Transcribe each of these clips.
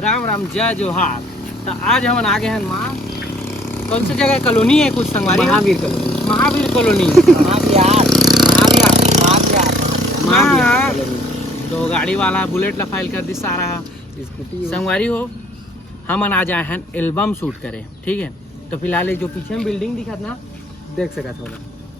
राम राम जय जोहार। तो आज हम आ गए हैं वहाँ कौन सी जगह कॉलोनी है कुछ संगवारी महावीर कॉलोनी तो गाड़ी वाला बुलेट ला फाइल कर दी सारा स्कूटी संगवारी हो। हम आज आए हैं एल्बम शूट करें, ठीक है। तो फिलहाल जो पीछे में बिल्डिंग दिखत ना देख सका थोड़ा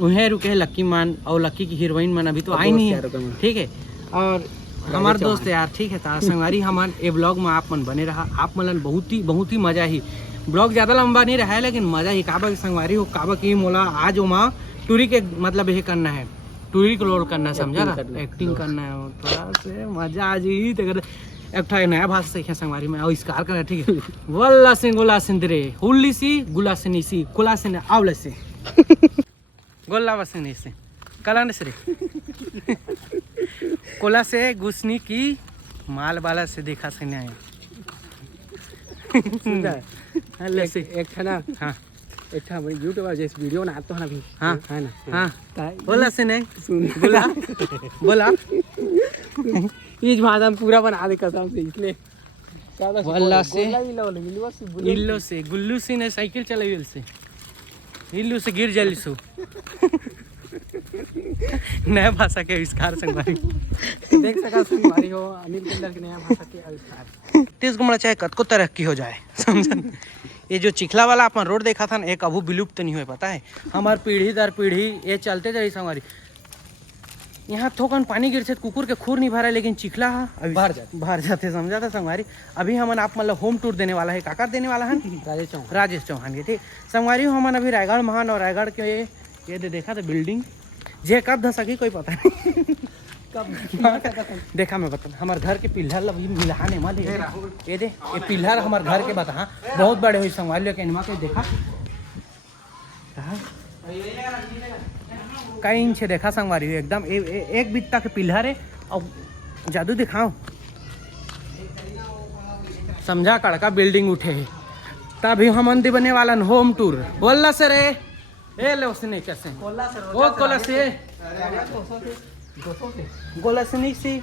उन्हें रुके है लक्की मान और लक्की की हीरोइन मन अभी तो आई नहीं है, ठीक है। और हमारे दोस्त यार, ठीक है। तो संगवारी हमारे ए ब्लॉग में आप मन बने रहा, आप मन बहुत ही मजा ही। ब्लॉग ज़्यादा लंबा नहीं रहा है लेकिन मजा ही काबा की संगवारी हो काबा की मोला आज वहाँ टूरी के मतलब ये करना है, टूरी को लोड करना है, समझा ना, एक्टिंग करना है थोड़ा से मजा आज ही। एक नया भाषा सीखे संगवारी में आविष्कार करना, ठीक है। वल्ला सिंह गुला सिंदरे हुल्ली सी गुला सिनी सी कुला सिने आवले से गोल्ला बसने से कलाने से कोला से गुसनी की माल बाला से देखा से नहीं आया एक था ना। हाँ एक था यूट्यूबर जैसे वीडियो ना आता है ना भी। हाँ है ना। हाँ बोला से नहीं सुन बोला बोला इस भाषा में पूरा बना दे कसम से इसलिए वल्ला से इल्लो से गुल्लू से ने साइकिल चलाई से इल्लू से गिर जली सो नया भाषा के आविष्कार संगवारी देख सका संगवारी हो अनिल कुंडल के नया भाषा के आविष्कार। तीस गुमड़ा चाहे कद को तरक्की हो जाए समझन। ये जो चिखला वाला अपन रोड देखा था ना एक अभी विलुप्त नहीं हुए, पता है। हमार पीढ़ी दर पीढ़ी ये चलते रही संगवारी। यहाँ थोकन पानी गिर से कुकुर के खूर नहीं भरा लेकिन चिखला अभी बाहर जाते समझा था संगवारी। अभी हमन आप मतलब होम टूर देने वाला है, काकर देने वाला है राजेश चौहान के, ठीक संगवारी। हमन अभी रायगढ़ महान और रायगढ़ के ये देखा था बिल्डिंग जे कब धस सकी कोई पता नहीं कब देखा मैं बता। हमारे घर के पिल्लर अभी मिलाने मत ये दे ये पिल्लर हमारे घर के बता बहुत बड़े हुई संगवारी के इनमा के देखा कई इंच देखा संगवारी एकदम एक बित्ता के पिल्लर है और जादू दिखाओ समझा कड़का बिल्डिंग उठे है। तभी हम बने वाला होम टूर बोलना से रे ए ले उसने कैसे ओ कोला से गोला से नहीं सी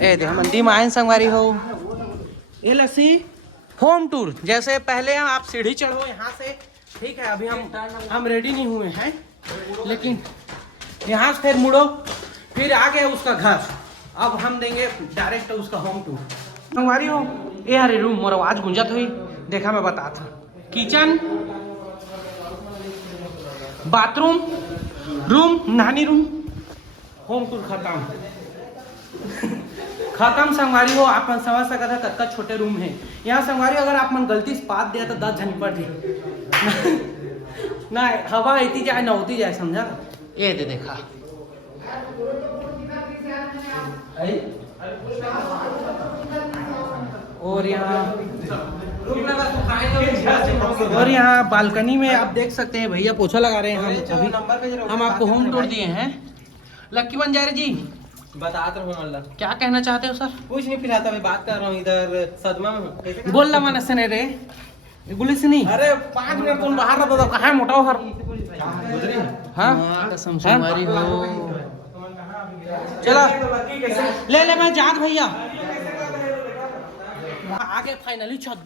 ए दे हम दी मायन संगवारी हो ए लसी होम टूर। जैसे पहले आप सीढ़ी चढ़ो यहाँ से, ठीक है। अभी हम रेडी नहीं हुए हैं लेकिन यहाँ से फिर मुड़ो फिर आगे उसका घर। अब हम देंगे डायरेक्ट उसका होम टूर संगवारी हो। ए अरे रूम मोर आवाज गुंजत हुई देखा मैं बता था। किचन बाथरूम रूम नहानी रूम होम टूर खत्म संगवारी हो। आप समझ सकता था कत्का छोटे रूम है यहाँ संगवारी। अगर आप मन गलती से पात दिया तो 10 जन पर ना हवा आती जाए ना होती जाए, समझा। ये दे देखा और यहाँ बालकनी में आप देख सकते हैं भैया पोछा लगा रहे हैं। हम आपको होम टूर दिए हैं। लक्की बंजारे जी बताते रहो क्या कहना चाहते हो सर? कुछ नहीं फिर मैं बात कर रहा हूँ इधर सदमा में बोल मन से नहीं रे गुली से नहीं। अरे 5 मिनट तुम बाहर ना तो कहाँ मोटा हो हाँ कसम से हमारी हो। चला ले मैं जात भैया आगे फाइनली छत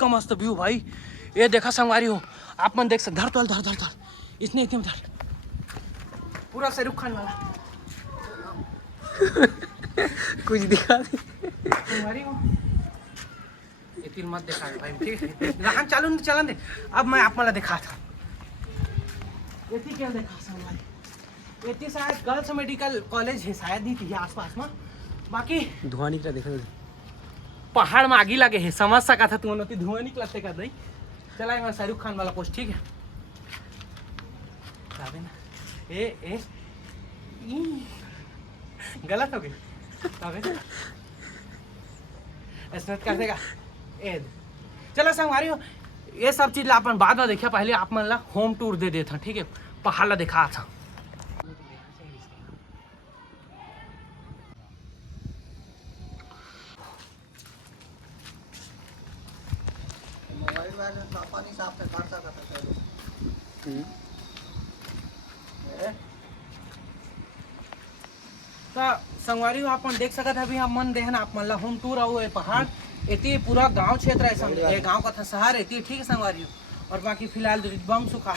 का मस्त व्यू भाई। ये देखा संगवारी हो आप मन देख सकते धर इसने एकदम धर पूरा शाहरुख खान वाला कुछ दिखा दे संगवारी हो। ये तिल मत देखा भाई, ठीक है। राहन चालू चलन दे। अब मैं आप मला दिखा था ये क्या देखा संगवारी। ये शायद गर्ल्स मेडिकल कॉलेज है शायद ही थी आसपास में। बाकी धुआं निकला देखा पहाड़ में आगी लगे है समझ सका था तुम धुआं निकलते कर दई। चला मैं शाहरुख खान वाला पोस्ट, ठीक है। ए गलत हो गई कर देगा। चलो संगवारी हो ये सब चीज अपन बाद में देखा, पहले आप मन ला होम टूर दे देता, ठीक है। पहाड़ ला दिखा था। तो संगवारी हो अपन देख सकत है अभी हम मन देहन आप मन ला होम टूर आओ ए पहाड़ एती पूरा गांव क्षेत्र है समझ ए गांव का था शहर एती ठीक है संगवारी हो। और बाकी फिलहाल बम सुखा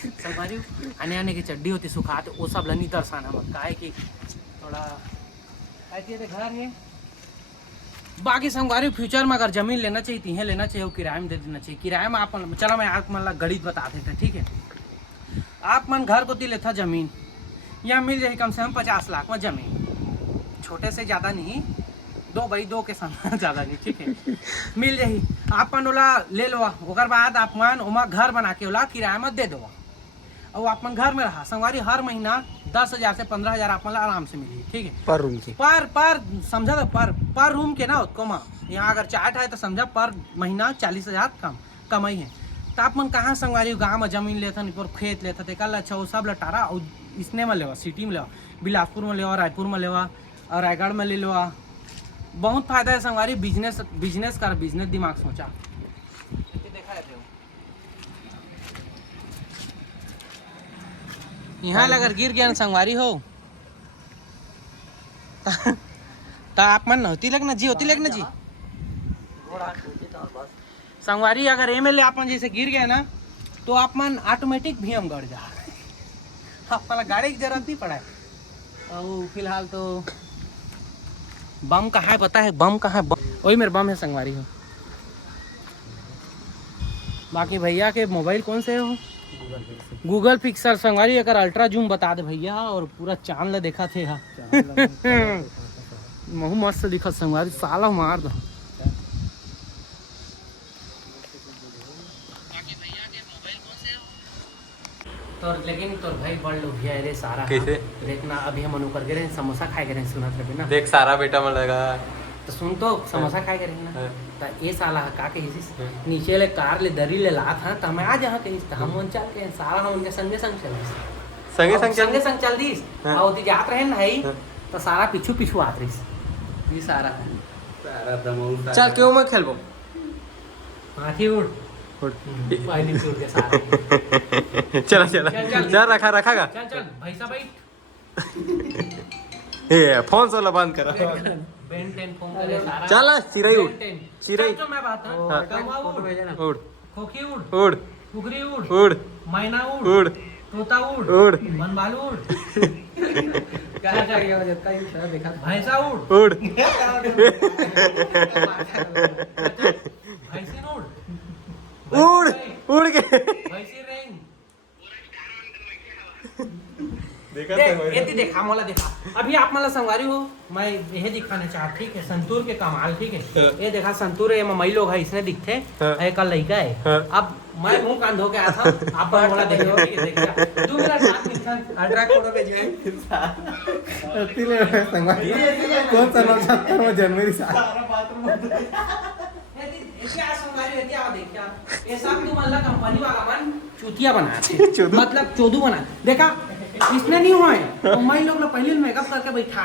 संगवारी हो आने आने की चड्डी होती सुखा तो वो सब लनी दर्शाना मत काहे कि थोड़ा ऐसे घर है। बाकी संगवारी फ्यूचर में अगर जमीन लेना चाहिए तीहे लेना चाहिए वो किराए में दे देना चाहिए। किराए में आप चलो मैं आप मन ला गणित बता देते ठीक है। आप मन घर को दी लेता जमीन यहाँ मिल जाए कम से कम 50 लाख में जमीन, छोटे से ज़्यादा नहीं 2x2 के सामान ज़्यादा नहीं ठीक है मिल जाही। आपन ओला ले लो ओकर बाद आप मन ओमा घर बना के ओला किराए में दे दो और आपन घर में रहा संगवारी हर महीना 10,000 से 15,000 आपन ला आराम से मिली ठीक है पर रूम की पर समझा तो पर रूम के ना उसको माँ यहाँ अगर चार्ट है तो समझा पर महीना 40,000 कमाई है। तो आप मन कहाँ संगवारी गाँव में जमीन लेता नहीं पर खेत लेता थे कल अच्छा वो सब लटारा और इसने में लेवा सिटी में लेवा बिलासपुर में लेवा रायपुर में लेवा और रायगढ़ में ले लेवा। बहुत फायदा है संगवारी बिजनेस कर बिजनेस दिमाग सोचा देखा है यहाँ अगर गिर गया संगवारी हो तो आप मन होती लगना जी होती लगना जी संगवारी अगर एमएलए अपन जैसे गिर गया ना तो आप मन ऑटोमेटिक भी हम गड़ जा आपका गाड़ी की जरूरत नहीं पड़ा है। और फिलहाल तो बम कहाँ है पता है बम कहाँ है वही मेरे बम है संगवारी हो। बाकी भैया के मोबाइल कौन से हो गूगल पिक्सल संगवारी अगर अल्ट्रा जूम बता दे भैया और पूरा चांद ला देखा थे महू मस्त दिखा संगवारी साला मार दो। तो लेकिन तो भाई बड़ लोग है रे सारा कैसे देखना अभी हम अनुकर गए रहे समोसा खाए गए सुनत रहे ना देख सारा बेटा में लगा तो सुन तो समोसा खाए गए ना तो ये साला का कहिस नीचे ले कार ले दरी ले लात हां त मैं आ जा कहिस त हम मन चल के सारा हम उनके संगे संग चल दिस और ती जात रहे ना है तो सारा पीछू आत रहिस ये सारा दमऊ चल क्यों मैं खेलबो हाथी उड़ पहली चूर के सारा चला चल रखा चल भैसा बैठ ए फोन सोला बंद करा बेन टेन फोन करे सारा चल चिरई उड़ चिरई तो मैं बात हाँ। फोटो भेजना उड़ खोखी उड़ उड़ कुकरी उड़ उड़ मैना उड़ तोता उड़ उड़ मनबालू उड़ क्या चाहिए जितना ही थोड़ा देखा भैंसा उड़ उड़ भैंसी उड़ उड़ के भैंसी रेंग देखा मोला देखा अभी आप मला संगवारी हो मैं यही दिखाना चाहता ठीक है संतूर के कमाल ठीक है ये देखा संतूर है मई लोग है इसने दिखते है कल लड़का है अब मैं मुंह कान धो के आया था आप बोला देखो ठीक है देखा 2 मिनट साथ अल्ट्रा फोटो पे जो संगवारी कौन सा लोग 70 जनवरी सारा बाथरूम क्या संगवारी है क्या देख क्या ये सब तू मतलब कंपनी वाला मन चूतिया बनाते मतलब चोदू बना देखा इसने नहीं हुआ है तो मैं लोग पहले मेकअप करके बैठा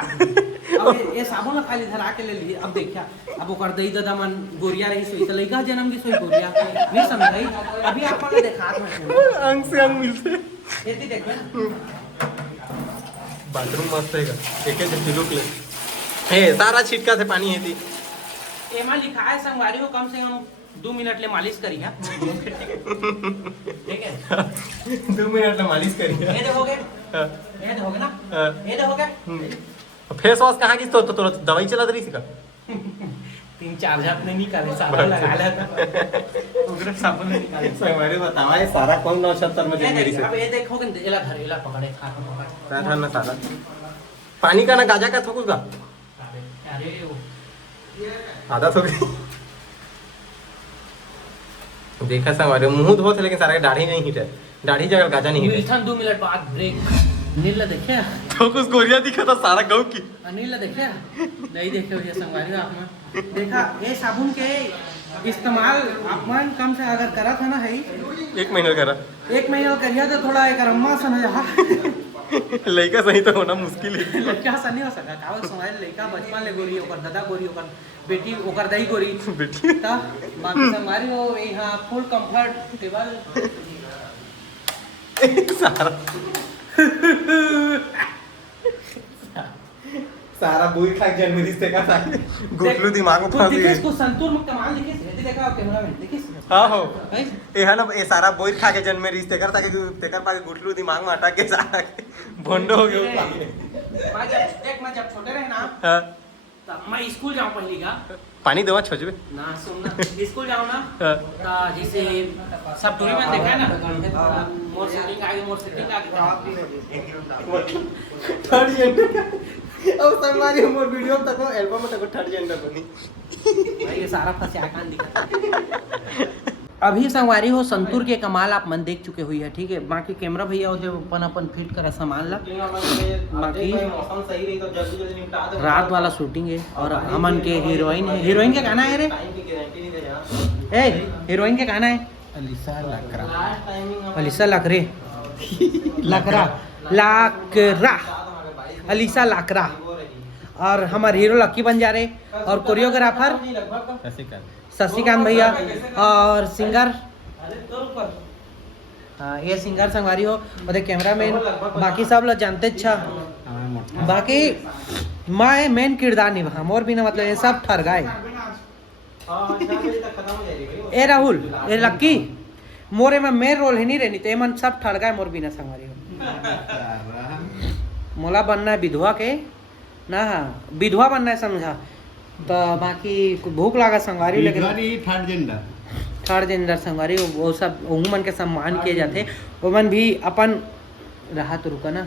अब ये साबुन खाली धरा के ले लिए अब देखिया अब ओकर दई दादा मन गोरिया रही सोई तो लइका जन्म की सोई गोरिया नहीं समझ गई अभी आप लोग देखा अंग से अंग मिलते ये देखना बाथरूम मस्त है एक लुक ले ए सारा छिटका से पानी है थी एमा लिखा है संगवारी को कम से कम 2 मिनट ले मालिश करी है ठीक है 2 मिनट में मालिश करी ये देखोगे ना ये देखोगे फेस वॉश कहाँ की तो दवाई चला रही थी 3-4 जात नहीं निकाले साबुन लगा लेता उग्र साबुन निकाले संगवारी बतावा ये सारा कौन 970 में ये मेरी देख से अब ये देखोगे एला धर एला पकड़े खा पकड़ सारा ना सारा पानी का ना गाजा का थोकुस का अरे वो आदत हो गई देखा संगवारी मुंह धोत लेकिन सारा दाढ़ी नहीं हिटे दाढ़ी जगह गाजा नहीं हिटे मिलथन 2 मिनट बाद ब्रेक नीला देखिए थोकुस गोरिया दिखा था सारा गांव की नीला देखिए नहीं देखे ये संगवारी आपने देखा ये साबुन के इस्तेमाल आपमन कम से अगर करा था ना है 1 महीना करा 1 महीना करिया तो थोड़ा एक रम्मा समझा लड़का सही तो होना मुश्किल है लड़का सा नहीं हो सका कावल समाज लड़का बचपन ले गोरी ओकर दादा गोरी ओकर बेटी ओकर दही गोरी बेटी ता बाकी संगवारी हो यहां फुल कंफर्टेबल सारा सारा बोई खा जन्म रिश्ते का था गुटलू दिमाग में फंस गई इसको संतूर में कमाल दिखे से देखा कैमरा में दिखे हां हो ए है ना ये सारा बोई खा के जन्म में रिश्ते करता कि तेकर पाके गुटलू दिमाग में अटक के सारा भंडो हो गया मैं जब छोटे रहे ना हां तब मैं स्कूल जाऊं पहली का पानी देवा छोजबे ना सुनना स्कूल जाऊं ना तो जैसे सब टूरी में देखा है ना मोर सेटिंग आगे थर्ड जेंडर अब संगवारी मोर वीडियो तक एल्बम में तक थर्ड जेंडर बनी भाई ये सारा फंसा कान दिखा अभी संगवारी हो संतूर के कमाल आप मन देख चुके हुई है ठीक है बाकी कैमरा भैया हो जो अपन फिट करा सामान ला बाकी मौसम सही रही तो जल्दी जल्दी निपटा दे रात वाला शूटिंग है और हमन के हीरोइन है हीरोइन का गाना है रे टाइम की गारंटी नहीं दे यार ए हीरोइन का गाना है अलीसा लकरा लास्ट टाइमिंग अलीसा लकरे लकरा लाकरा अलीसा लाकरा और हमारे हीरो लक्की बन जा रहे और कोरियोग्राफर शशिकांत भैया और सिंगर हाँ ये सिंगर संगवारी हो और कैमरा मैन बाकी सब लोग जानते अच्छा बाकी मैं मेन किरदार निभा मोर भी ना मतलब ये सब ठर गए ए राहुल ए लक्की मोरे में मेन रोल है नहीं रहनी तो ये मन सब ठर गए मोर भी ना संगवारी हो मोला बनना है विधवा के ना विधवा बनना है समझा तो बाकी भूख लगा संगवारी लेकिन थर्ड जेंडर संगवारी वो सब मन के सम्मान किए जाते ओमन भी अपन रहा तो रुका ना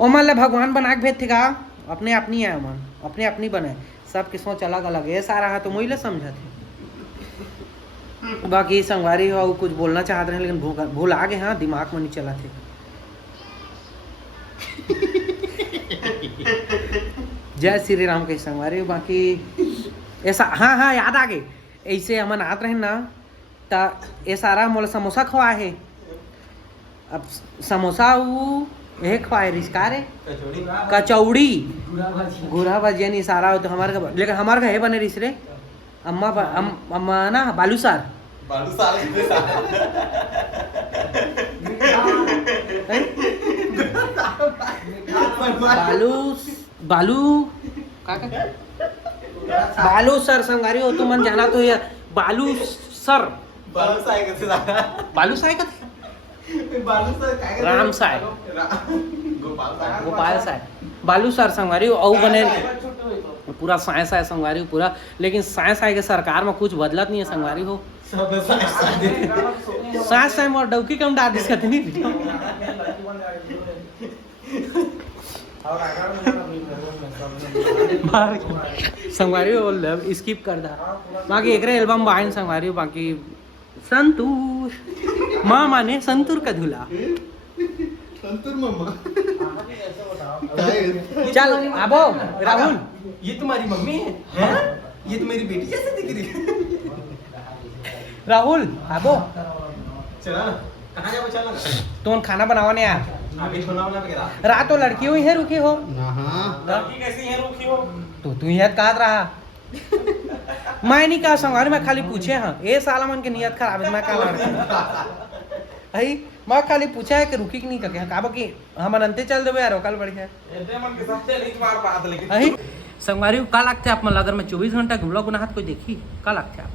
ओमन ले भगवान बना के भेज थे का अपने अपनी है ओमन अपने अपनी बनाए सबके सोच अलग अलग है ऐसा रहा तो मुझे ले समझा थे बाकी संगवारी हो कुछ बोलना चाहते रहे लेकिन भूल आ गए हाँ दिमाग में नहीं चला थे जय श्री राम के संगवारी बाकी ऐसा हाँ याद आ गए ऐसे हमन आत रहे ना ता ये सारा मोला समोसा खवा है अब समोसा वो ये खवाए रिश्का रे कचौड़ी गुरा भजिया नहीं सारा हो तो हमारे का लेकिन हमारे का है बने रिस रे अम्मा ना बालू सार बालू बालू सर संगारी हो तो मन जाना तो ये बालू सर बालू साय का राम साय गोपाल साय बालू सर संगारी औ बने पूरा साय साय संगवारी पूरा लेकिन साय साय के सरकार में कुछ बदलत नहीं है संगवारी हो साय साय मोर डौकी कम डाल दिस कतनी संगवारी हो लव स्किप कर दा बाकी एकरे एल्बम बाइन संगवारी बाकी संतूर माँ माने संतूर का धुला संतूर मम्मा चल आबो राहुल ये तुम्हारी मम्मी है ये तो मेरी बेटी जैसे दिख रही है राहुल आबो चला ना कहाँ जाओ चला ना तुम खाना बनावा ने यार अभी छोना बना के रात तो लड़की हुई है रुकी हो लड़की कैसी है रुकी हो तू याद काट रहा मैं नहीं कहा संगवारी मैं खाली पूछे हाँ ये साला मन के नियत खराब है मैं कहा लड़का आई मैं खाली पूछा है कि रुकी कि नहीं करके कहा कि हम अनंते चल देवे यार कल बढ़िया आई संगवारी का लगते आप मतलब अगर मैं 24 घंटा घुमला गुना कोई देखी का लगते आप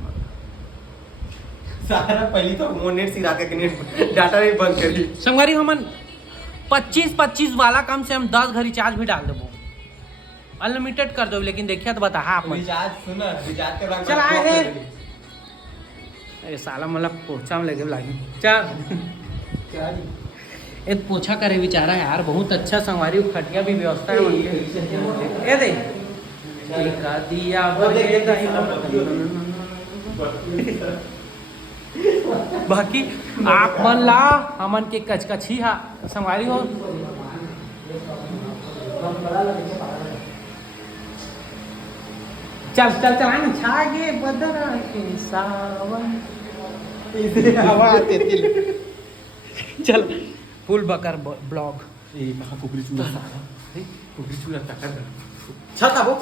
सारा पहली तो वो नेट सिरा के नेट डाटा भी बंद करी संगवारी हमन 25 वाला कम से हम 10 घर रिचार्ज भी डाल देबो अनलिमिटेड कर दो लेकिन देखिए तो बता आप रिचार्ज सुना रिचार्ज के बाद चल आए हैं अरे साला मतलब पोछा में लगे लागी चल एक पोछा करे बेचारा यार बहुत अच्छा संगवारी खटिया भी व्यवस्था है उनके ए दे का दिया बाकी आप मन ला हमन के कचकची हा संगवारी हो चल चलाए ना छागे बदरा के सावन इसे हवा आते तिल चल फुल बकर ब्लॉग ए कहां कुकरी चूड़ा सारा कुकरी चूड़ा टक्कर छत आबो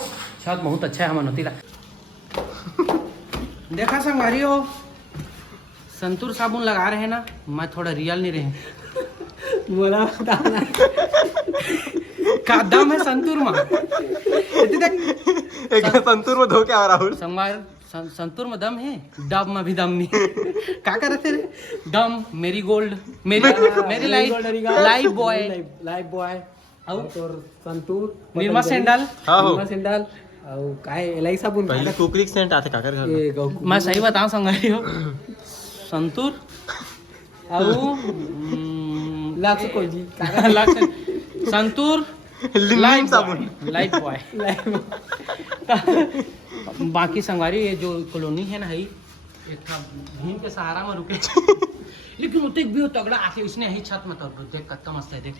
छत बहुत अच्छा है हमन होतीला देखा संगवारी हो संतूर साबुन लगा रहे हैं ना मैं थोड़ा रियल नहीं रहे बोला बताना का दम है संतूर में एक संतूर में धो के आ राहुल संगवार संतूर में दम है, डब में भी दम नहीं। क्या कर रहे थे? दम, मेरी गोल्ड, मेरी लाइफ बॉय और संतूर निर्मा सैंडल। हाँ हो निर्मा सैंडल और काय एलाई साबुन पहले कुकरी सेंट आते काकर घर में। ये गौ मैं सही बताऊं संगवारी हो, संतूर और लाख कोई जी संतूर लिम साबुन लाइफ बॉय। बाकी संगवारी ये जो कॉलोनी है ना, है एक था भीम के सहारा में रुके लेकिन उते भी वो तगड़ा आके उसने ही छत में तोड़ देख कत्ता मस्त है देख।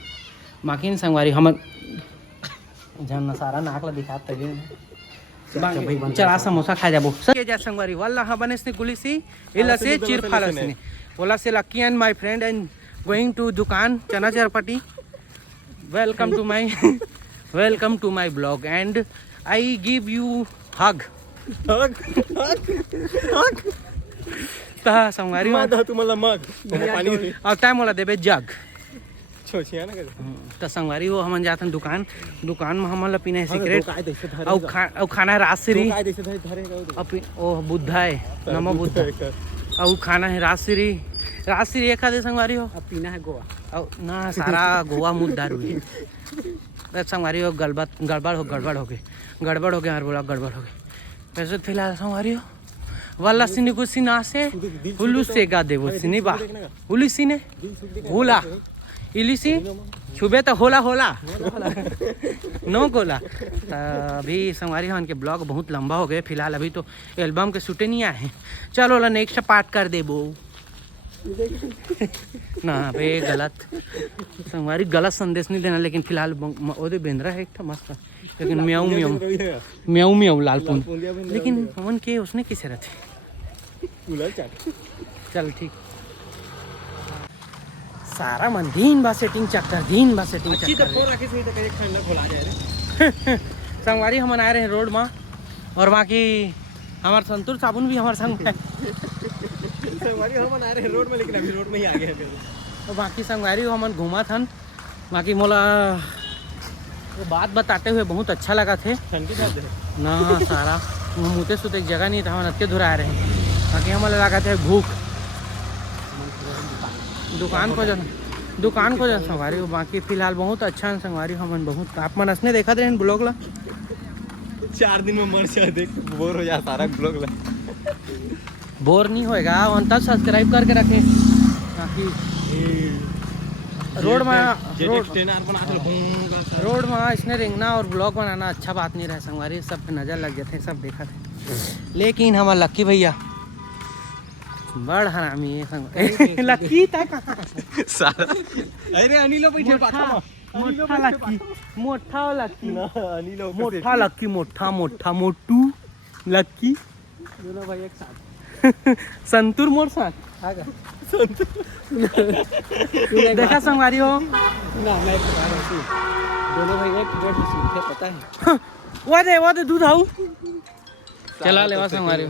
बाकी इन संगवारी हम जन सारा नाकला दिखाते हैं। चला समोसा खा जाबो के जा संगवारी वाला हा बनेसने गुलिसी इला से चिरफालसने वाला से Lucky and my friend and going to दुकान चना चरपटी। Welcome to my blog and I give you hug ता संगवारी तुम्हाला मग पाणी और टाइम वाला देबे जग छोचिया ना तो संगवारी हो हम जाते दुकान में हमला पीना है सिगरेट और खाना है राजश्री ओ बुद्धा है नमो बुद्धा और खाना है राजश्री एक आधे संगवारी हो अब पीना है गोवा और ना सारा गोवा मुद्दा दारू है संगवारी हो गड़बड़ हो गए हर बोला गड़बड़ हो गए वैसे फिलहाल संगवारी हो वाला सिनी को सिना से हुलू से गा देवो सिनी बा हुली सिने हुला इलिसी छुबे तो होला नो गोला। अभी संगवारी हन के ब्लॉग बहुत लंबा हो गए फिलहाल, अभी तो एल्बम के शूटे नहीं आए हैं। चलो ला नेक्स्ट पार्ट कर देबो ना बे गलत संगवारी गलत संदेश नहीं देना, लेकिन फिलहाल ओदे बेंद्रा है एक था मस्त, लेकिन म्याऊ लालपुन लेकिन हमन के उसने किसे रहते। चल ठीक सारा मन दिन बा सेटिंग चक्कर संगवारी हम आए रहे रोड में और बाकी हमार संतूर साबुन भी हमारे संग संगवारी हम आ रहे रोड में, लेकिन अभी रोड में ही आ गए हैं। और बाकी संगवारी हमन घूमा थन। बाकी मोला वो बात बताते हुए बहुत अच्छा लगा थे ना सारा मुँहते सुते जगह नहीं था, हम अत्ते धुरा रहे हैं। बाकी हमें लगा था भूख दुकान को जन संगवारी हो। बाकी फिलहाल बहुत अच्छा है संगवारी हमन बहुत आप मन असने देखा थे ब्लॉग ला 4 दिन में मर से देख बोर हो जा सारा ब्लॉग ला। बोर नहीं होएगा तब सब्सक्राइब करके रखे। बाकी रोड में इसने रेंगना और ब्लॉग बनाना अच्छा बात नहीं रहा संगवारी, सब पे नज़र लग जाते सब देखा थे। लेकिन हमारा लक्की भैया बड़ हरामी है संग लक्की था कहाँ सारा अरे अनिलो बैठे मोटू लक्की दोनों भाई एक साथ संतूर मोर साथ देखा संगवारी हो ना मैं बता रहा हूँ दोनों भाई एक बेड में सोते पता है वो दे दूध आऊ चला लेवा संगवारी हो।